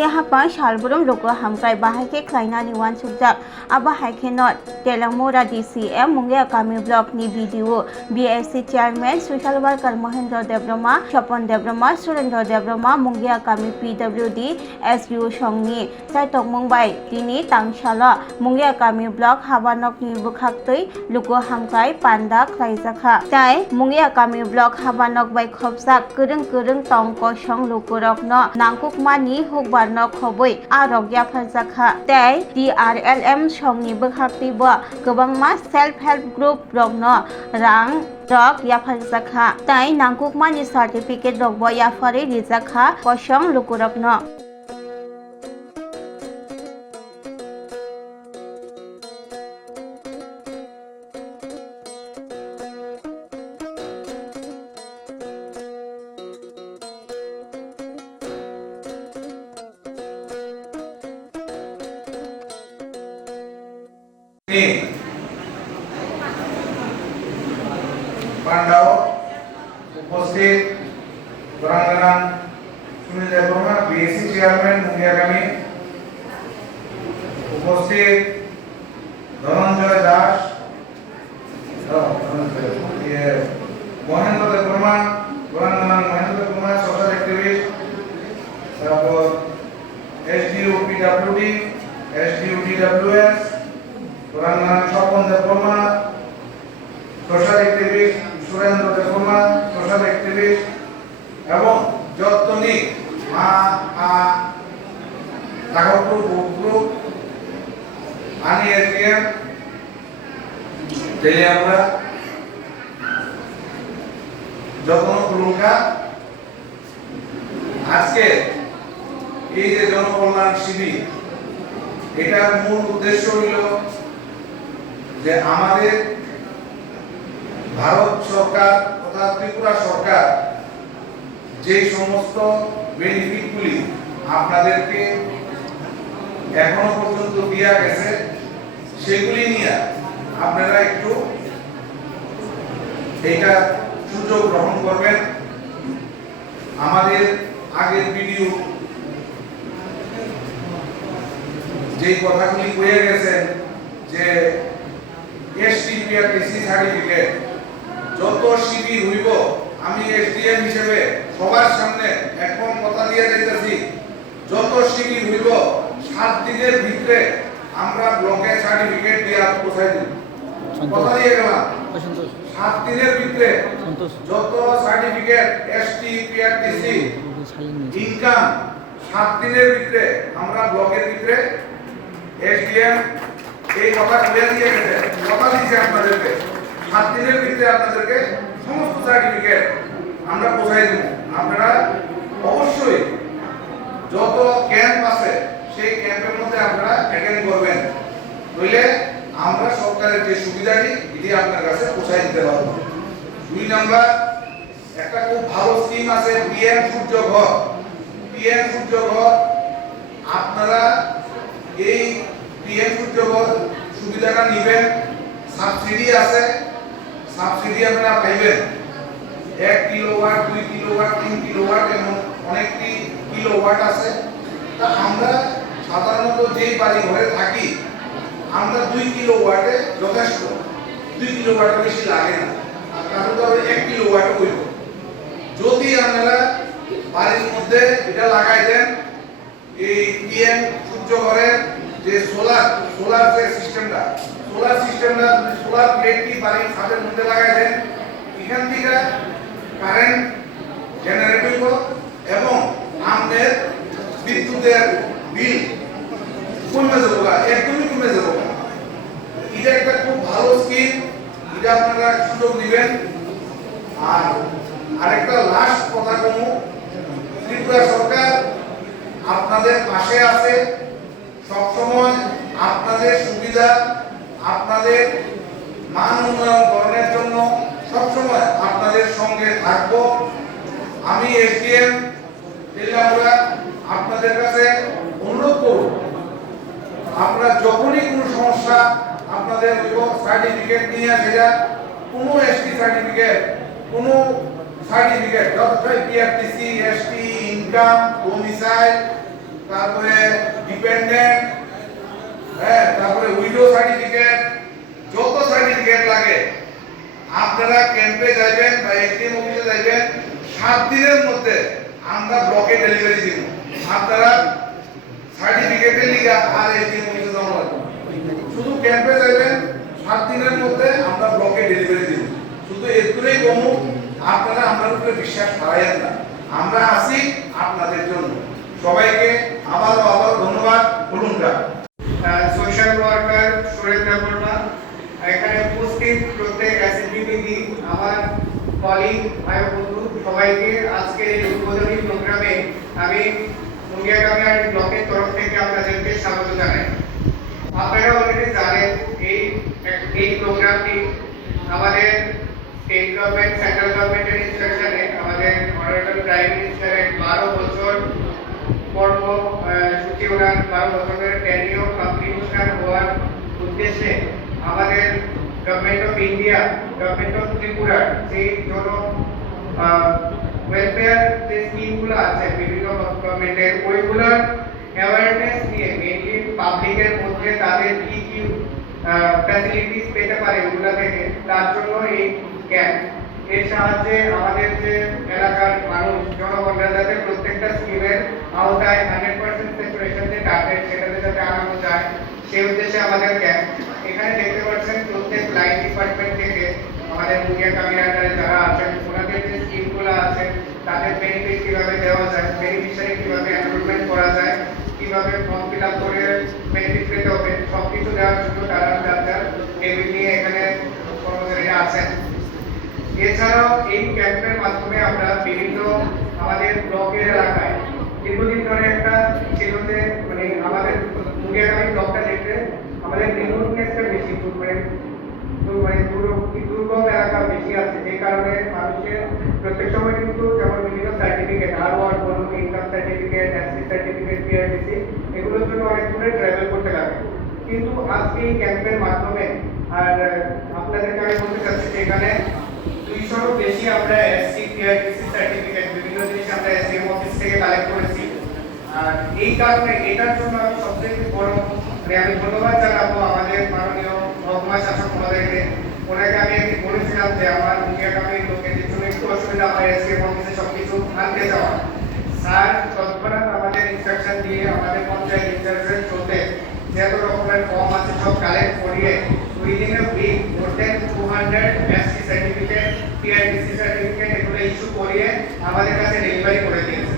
te hapa salburum logo hamkai bahake klaina ni wan subjak aba haike not telangmora DCM mungia kami blog ni video BSc chairman social worker Mohendra Debroma Chapon Debroma Surendra Debroma mungia kami PWD SU Songni Saitok Mumbai tini tangshala mungia kami blog habanok ni bukhaktui logo hamkai panda klaijaka tai mungia kami blog habanok bai khopsak kurung tongko song lukurok no nangkuk mani hukbar no khoboi arok yaphajaka tai DRLM songni bukhakti bo gobangma self help group rok no rang rok yaphajaka tai nangkuk mani certificate rok bo yafari rijaka kosong lukurok no Pandau उपस्थित Berangganan Sunil Debroma BSc Chairman Mungia kami उपस्थित Dhananjay Das Mohendra Debroma Berangganan Mohendra Debroma social activist তারপর SDU PWD SDU DWS Berangganan Chapon Debroma social activist Surendra Debroma social activist এবং যতনি তাগপুর group আনি ATM তেলে আমরা যতন গ্রুপটা আজকে এই যে জনকল্যাণ শিবির এটার মূল উদ্দেশ্য হইল যে আমাদের ভারত সরকার তথা ত্রিপুরা সরকার যে সমস্ত বেনিফিটগুলি আপনাদেরকে এখনো পর্যন্ত দেয়া গেছে সেগুলি নিয়ে আপনারা একটু এটা সুযোগ গ্রহণ করবেন। আমাদের আগের ভিডিও যেই কথাগুলি হয়ে গেছেন যে STPRTC সার্টিফিকেট যত শিবির হইব আমি SDM হিসেবে সবার সামনে এখন কথা দিয়ে যাইতেছি যত শিবির হইব 7 দিনের ভিতরে আমরা ব্লকে সার্টিফিকেট দিয়ে পৌঁছাই দেব। কথা দিয়ে গেলাম 7 দিনের ভিতরে যত সার্টিফিকেট STPRTC ইনকাম 7 দিনের ভিতরে আমরা ব্লকের ভিতরে SDM এই কথা বলে দিয়ে গেছে কথা দিয়েছে আপনাদেরকে 7 দিনের ভিতরে আপনাদেরকে সমস্ত সার্টিফিকেট আমরা পৌঁছাই দেব। আপনারা অবশ্যই যত ক্যাম্প আছে সেই ক্যাম্পের মধ্যে আপনারা অ্যাটেন্ড করবেন নইলে আমরা সরকারের যে সুবিধাটি এটি আপনার কাছে পৌঁছাই দিতে পারবো। 2 নাম্বার একটা খুব ভালো স্কিম আছে PM সূর্য ঘর। PM সূর্য ঘর আপনারা এই PM সূর্য ঘর সুবিধাটা নেবেন সাবসিডি আছে সাবসিডি আপনারা পাইবেন 1 কিলোওয়াট 2 কিলোওয়াট 3 কিলোওয়াট এমন অনেকটি কিলোওয়াট আছে। তা আমরা সাধারণত যেই বাড়ি ঘরে থাকি আমরা 2 কিলোওয়াটে যথেষ্ট 2 কিলোওয়াট বেশি লাগে না আর কারণ তো 1 কিলোওয়াট হইব। যদি আপনারা বাড়ির মধ্যে এটা লাগাই দেন এই PM সূর্য ঘরের যে সোলার যে সিস্টেমটা সোলার প্লেটটি বাড়ির ছাদের মধ্যে লাগাই দেন এখান থেকে কারেন্ট জেনারেট হইব এবং আমাদের বিদ্যুতের বিল কমে যাবে একদমই কমে যাবে। এটা একটা খুব ভালো স্কিম এটা আপনারা সুযোগ নেবেন। আর আরেকটা লাস্ট কথা কমু ত্রিপুরা সরকার আপনাদের পাশে আছে সবসময় আপনাদের সুবিধা আপনাদের মান উন্নয়ন করার জন্য সবসময় আপনাদের সঙ্গে থাকব। আমি SDM তেলাউড়া আপনাদের কাছে অনুরোধ করব আপনারা যখনই কোনো সমস্যা আপনাদের সার্টিফিকেট নিয়ে সেটা কোনো ST সার্টিফিকেট কোনো সার্টিফিকেট যত PRTC ST ইনকাম ডোমিসাইল তারপরে ডিপেন্ডেন্ট, হ্যাঁ, তারপরে উইডো সার্টিফিকেট, যত সার্টিফিকেট লাগে আপনারা ক্যাম্পে যাবেন বা এসডিএম অফিসে যাবেন, 7 দিনের মধ্যে আমরা ব্লকে ডেলিভারি দিব। আপনারা সার্টিফিকেটের লিগা আর এসডিএম অফিসে জমা রাখবেন। শুধু ক্যাম্পে যাবেন, 7 দিনের মধ্যে আমরা ব্লকে ডেলিভারি দিব। শুধু এগুলোই কমু, আপনারা আমাদের উপরে বিশ্বাস হারাইয়েন না, আমরা আছি আপনাদের জন্য। সবাইকে আবারও ধন্যবাদ। বলুন সোশ্যাল ওয়ার্কার সুরেন্দ্র বর্মা, এখানে উপস্থিত প্রত্যেক অ্যাসিস্ট্যান্ট, আমার কলিগ ভাই বন্ধু সবাইকে আজকে এই উদ্বোধনী প্রোগ্রামে আমি মুঙ্গিয়াকামিয়া ব্লকের তরফ থেকে আপনাদেরকে স্বাগত জানাই। আপনারা অলরেডি জানেন এই প্রোগ্রামটি আমাদের স্টেট গভর্নমেন্ট সেন্ট্রাল গভর্নমেন্টের ইনস্ট্রাকশনে আমাদের অনারেবল প্রাইম মিনিস্টারের 12 বছর কর্মসূচি, ওনার 12 বছরের টেনিওর কমপ্লিশন হওয়ার উদ্দেশ্যে আমাদের government of India, government of Tripura সেই জন ওয়েলফেয়ার যে স্কিমগুলো আছে বিভিন্ন গভর্নমেন্টের, ওইগুলোর অ্যাওয়ারনেস নিয়ে মেইনলি পাবলিকের মধ্যে তাদের কি কি ফ্যাসিলিটিস পেতে পারে ওগুলা থেকে, তার জন্য এই ক্যাম্প। এর সাহায্যে আমাদের যে এলাকার মানুষ জনগণরা যাতে প্রত্যেকটা স্কিমের আওতায় 100% স্যাচুরেশন যে টার্গেট সেটাতে যাতে আনানো যায়, সেই উদ্দেশ্যে আমাদের ক্যাম্প। এখানে দেখতে পাচ্ছেন প্রত্যেক লাইন ডিপার্টমেন্ট থেকে আমাদের মুঙ্গিয়াকামিয়া আন্ডারে যারা আছেন ওনাদের যে স্কিমগুলো আছে তাদের বেনিফিট কিভাবে দেওয়া যায়, বেনিফিশিয়ারি কিভাবে এনরোলমেন্ট করা যায়, কিভাবে ফর্ম ফিল আপ করে বেনিফিট পেতে হবে, সবকিছু দেওয়ার জন্য তারা যার টেবিল নিয়ে এখানে কর্মচারীরা আছেন। এছাড়াও এই ক্যাম্পের মাধ্যমে আমরা বিভিন্ন আমাদের ব্লকের এলাকায় দীর্ঘদিন ধরে একটা ছিল যে মানে আমাদের মুঙ্গিয়াকামি ব্লকটা দেখতে আমাদের নির্মূলনেসটা বেশি দুর্গম এলাকা বেশি আছে, যে কারণে মানুষের প্রত্যেক সময় কিন্তু যেমন বিভিন্ন সার্টিফিকেট আর ওয়ার্ড বলুন, ইনকাম সার্টিফিকেট, এসসি সার্টিফিকেট, পিআরডিসি এগুলোর জন্য অনেক দূরে ট্রাভেল করতে লাগে। কিন্তু আজকে এই ক্যাম্পের মাধ্যমে আর আপনাদেরকে আমি বলতে চাচ্ছি যে এখানে 200 বেশি আমরা এসসি পিআরডিসি সার্টিফিকেট বিভিন্ন জিনিস আমরা এসডিএম অফিস থেকে কালেক্ট করেছি। আর এই কারণে এটার জন্য আমি সবচেয়ে বড় আমি ধন্যবাদ জানাবো আমাদের মাননীয় মহকুমা শাসক মহোদয়কে। ওনাকে আমি একদিন বলেছিলাম যে আমার মুঙ্গিয়াকামির লোকেদের জন্য একটু অসুবিধা হয় এসডিএম অফিসে সবকিছু আনতে যাওয়া। স্যার তৎক্ষণাৎ আমাদের ইনস্ট্রাকশন দিয়ে আমাদের পঞ্চায়েত ইনচার্জের থ্রুতে যত রকমের ফর্ম আছে সব কালেক্ট করিয়ে within a week more than 200 SC certificate, PRDC certificate এগুলো ইস্যু করিয়ে আমাদের কাছে ডেলিভারি করে দিয়েছে।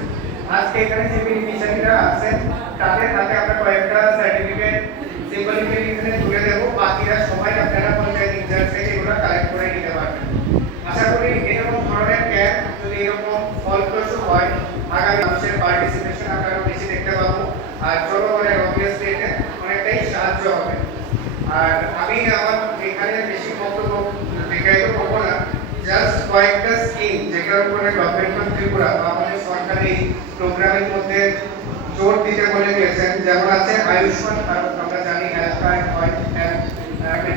আজকে এখানে যে বেনিফিশিয়ারিরা আছেন তাদের হাতে আমরা কয়েকটা সার্টিফিকেট সিম্বলিক্যালি এখানে তুলে দেবো, বাকিরা সবাই আপনারা পঞ্চায়েত ইনচার্জ থেকে এগুলো কালেক্ট করে নিতে পারবেন। আশা করি এরকম ধরনের ক্যাম্প যদি এরকম ফলপ্রসূ হয় আগামী মানুষের পার্টিসিপেশন আমরা আরো বেশি দেখতে পাবো, আর জনগণের অবভিয়াসলি এতে অনেকটাই সাহায্য হবে। আর আমি আমার এখানে বেশি বক্তব্য দীর্ঘায়িত করবো না, জাস্ট কয়েকটা স্কিম যেগুলোর উপরে গভর্নমেন্ট অফ ত্রিপুরা বা আমাদের সরকার এই প্রোগ্রামের মধ্যে জোর দিতে বলে দিয়েছেন। যেমন আছে আয়ুষ্মান ভারত, আমরা জানি হেলথ কার্ড হয়,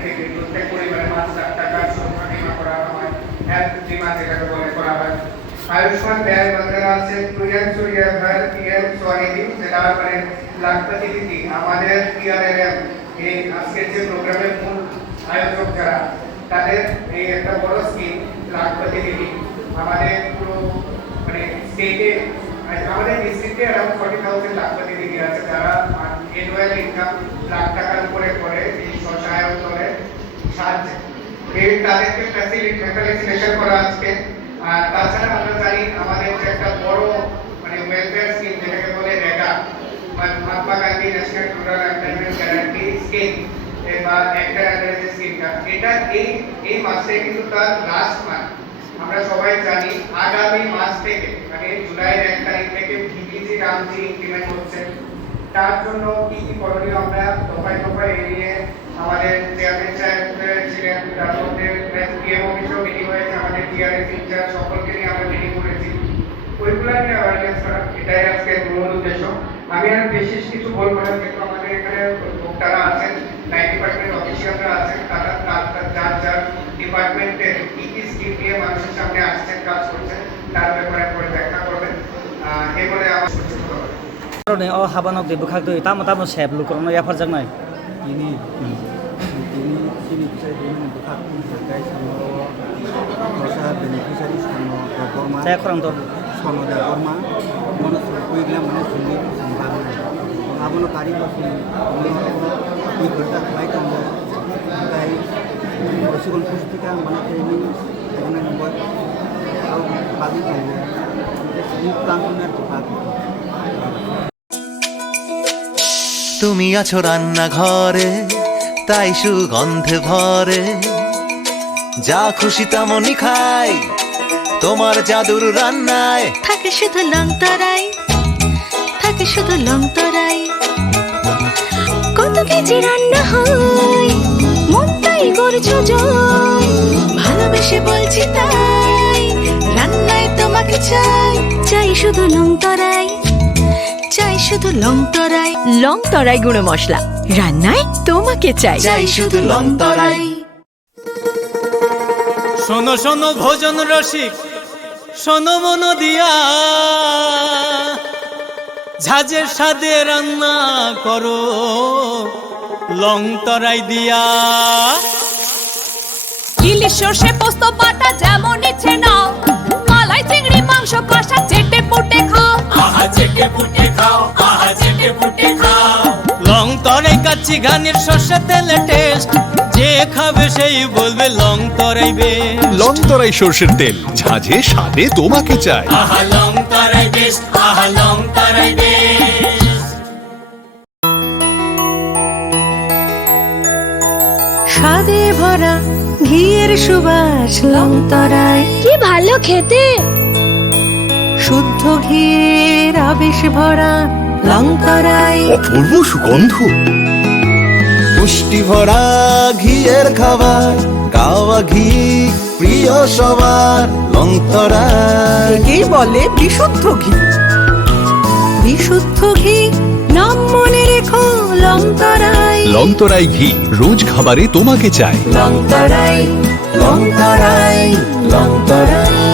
থেকে প্রত্যেক পরিবারে 5 লাখ টাকার সুরক্ষা বীমা করা হয়, হেলথ বীমা যেটাকে বলে করা হয়। आयुष्मान ব্যয় যোজনা আছে, পিএম সূর্য ঘর, পিএম স্বনিধি, যেটা মানে লাখপতি দিদি আমাদের পিআরএলএম এই আজকের যে প্রোগ্রামের মূল আয়োজক যারা, তাদের এই একটা বড় স্কিম লাখপতি দিদি আমাদের পুরো মানে স্টেটে আমাদের ডিস্ট্রিক্টে अराउंड 40,000 লাখপতি দিদি আছে যারা অ্যানুয়াল ইনকাম লাখ টাকার উপরে করে এই স্বসহায়ক দলের সাহায্যে এই তাদেরকে ফ্যাসিলিটেশন করা আজকে। আর তাছাড়া আমরা জানি আমাদের যে একটা বড় মানে ওয়েলফেয়ার স্কিম যেটাকে বলে রেগা মানে Mahatma Gandhi national rural employment guarantee scheme বা একটা যে স্কিমটা, এটা এই মাসে কিন্তু তার লাস্ট মান্থ আমরা সবাই জানি আগামী মাস থেকে মানে জুলাইয়ের 1 তারিখ থেকে ভিপিজি রামজি ইমপ্লিমেন্ট হচ্ছে। তার জন্য কি কি করণীয় আমরা দফায় দফায় এড়িয়ে আমাদের চেয়ারম্যান সাহেব ছিলেন, তার মধ্যে পিএম অফিসেও মিটিং হয়েছে, আমাদের টিআরএস ইনচার্জ সকলকে নিয়ে আমরা মিটিং করেছি, ওইগুলা নিয়ে অ্যাওয়ারনেস করা, এটাই আজকে মূল উদ্দেশ্য। আমি আর বিশেষ কিছু বলবো না, যেহেতু আমাদের এখানে বক্তারা আছেন, 9 ডিপার্টমেন্ট অফিসিয়ালরা আছেন, তারা যার ডিপার্টমেন্টের কি কি স্কিম নিয়ে মানুষের সামনে আসছেন, কাজ করছেন তার ব্যাপারে পরে ব্যাখ্যা করবেন। এই বলে আমার Rồi ở Hà Ban thì bữa khác tôi tám sẹp lục nó ya phát giác này. ini sini bisa dengan bukan terkait sama masa beneficiari sama reforma Saya kurang tahu. sama reforma mana kuigla mana sini संभावना आपण कार्य पासून ही करता काय काम काय प्रशिक्षण पुस्तिका mana training karena buat tahu pagi kan ini প্রাঙ্গণের ভাগ তুমি আছো রান্না ঘরে তাই সুগন্ধে ভরে যা খুশি তেমনই খাই তোমার জাদুর রান্নায় থাকে শুধু লং তরাই থাকে শুধু লং তরাই কত কেজি রান্না হয় মনটাই করছো জয় ভালোবেসে বলছি তাই রান্নায় তোমাকে চাই চাই শুধু লং তরাই চাই শুধু লং তরাই গুঁড়ো মশলা রান্নায় তোমাকে চাই চাই শুধু লং তরাই শোনো শোনো ভোজন রসিক শোনো মন দিয়া ঝাঁঝের স্বাদে রান্না করো লং তরাই দিয়া ইলিশ সর্ষে পোস্ত বাটা যেমন ইচ্ছে নাও মালাই চিংড়ি মাংস কষা চেটে পুটে খাও আহা চেটে পুটে খাও আহা চেটে পুটে খাও লং তরাই কাচ্চি ঘানির সর্ষে তেলে টেস্ট যে খাবে সেই বলবে লং তরাই বেশ লং তরাই সর্ষের তেল ঝাঁঝে স্বাদে তোমাকে চাই আহা লং তরাই বেশ আহা লং তরাই বেশ স্বাদে ভরা ঘিয়ের সুবাস লং তরাই কি ভালো খেতে শুদ্ধ ঘিয়ের আবেশ ভরা লং তরাই অপূর্ব সুগন্ধ পুষ্টি ভরা ঘিয়ের খাবার গাওয়া ঘি প্রিয় সবার লং তরাই একেই বলে বিশুদ্ধ ঘি বিশুদ্ধ ঘি নাম মনে রেখো লং তরাই লং তরাই ঘি রোজ খাবারে তোমাকে চাই লং তরাই লং তরাই লং তরাই